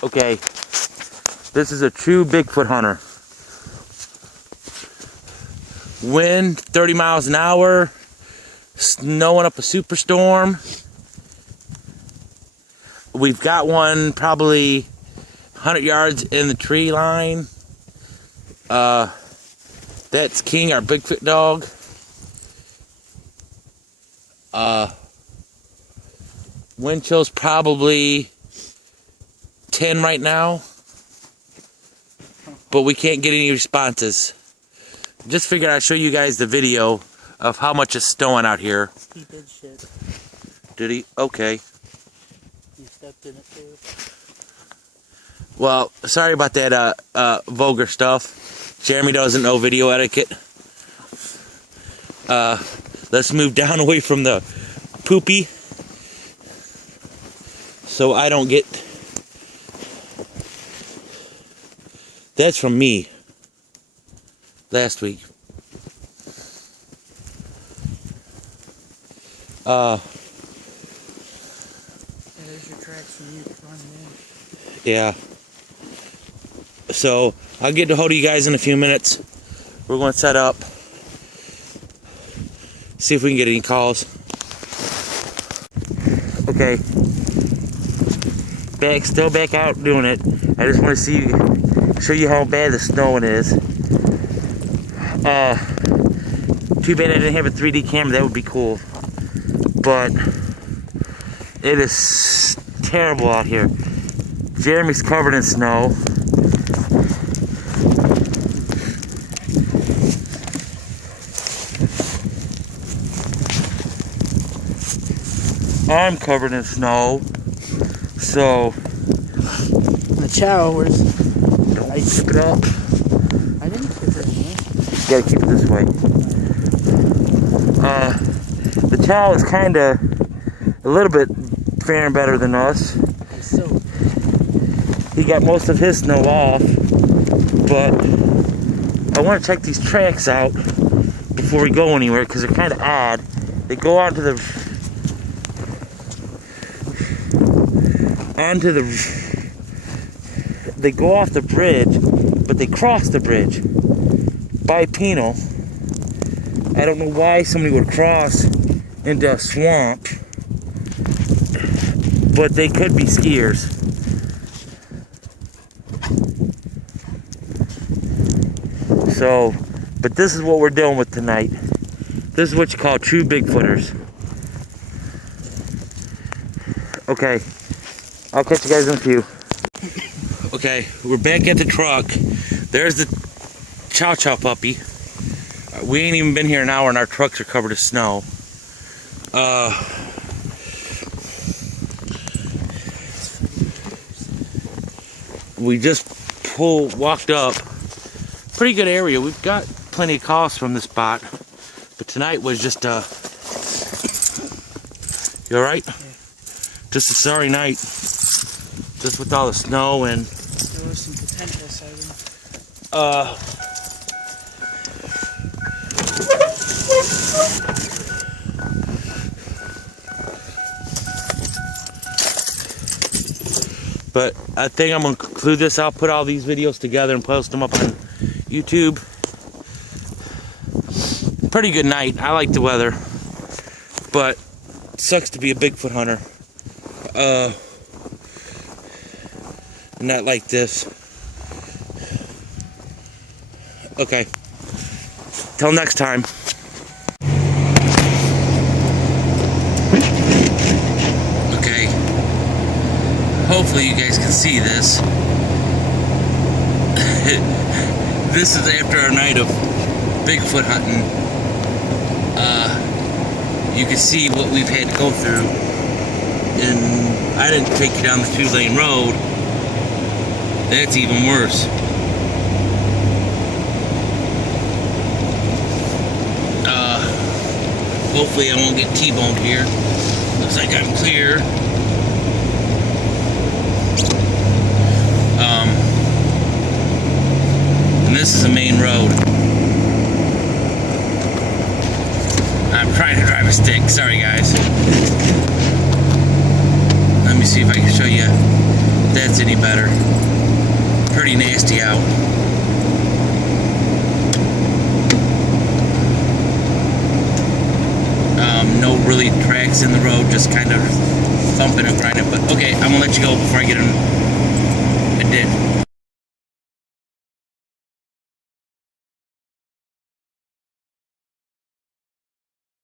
Okay, this is a true Bigfoot hunter. Wind 30 miles an hour, snowing up a superstorm. We've got one probably 100 yards in the tree line. That's King, our Bigfoot dog. Wind chill's probably 10 right now, but we can't get any responses. Just figured I'd show you guys the video of how much is snowing out here. He did shit. Did he? Okay. You stepped in it too. Well, sorry about that vulgar stuff. Jeremy doesn't know video etiquette. Let's move down away from the poopy so I don't get... That's from me last week. There's your tracks from you running in. Yeah. So I'll get a hold of you guys in a few minutes. We're going to set up. See if we can get any calls. Okay. Still back out doing it. I just want to show you how bad the snowing is. Too bad I didn't have a 3D camera. That would be cool. But it is terrible out here. Jeremy's covered in snow. I'm covered in snow. So the chow, where's... Don't tip it up. I didn't tip it, man. You gotta keep it this way. The chow is kinda a little bit faring better than us. So He got most of his snow off, but I want to check these tracks out before we go anywhere because they're kind of odd. They go onto the they go off the bridge, but they cross the bridge by Penal. I don't know why somebody would cross into a swamp, but they could be skiers. So, but this is what we're dealing with tonight. This is what you call true Bigfooters. Okay, I'll catch you guys in a few. Okay, we're back at the truck. There's the Chow Chow puppy. We ain't even been here an hour and our trucks are covered in snow. We just walked up. Pretty good area. We've got plenty of calls from this spot. But tonight was just you alright? Yeah. Just a sorry night. Just with all the snow and There was some potential sighting. But I think I'm going to conclude this. I'll put all these videos together and post them up on YouTube. Pretty good night. I like the weather. But it sucks to be a Bigfoot hunter. Not like this. Okay. Till next time. Okay. Hopefully you guys can see this. This is after our night of Bigfoot hunting. You can see what we've had to go through. And I didn't take you down the 2-lane road. That's even worse. Hopefully I won't get T-boned here. Looks like I'm clear. And this is a main road. I'm trying to drive a stick. Sorry, guys. Let me see if I can show you if that's any better. Pretty nasty out. No really tracks in the road, just kind of thumping and grinding. But okay, I'm gonna let you go before I get in a ditch.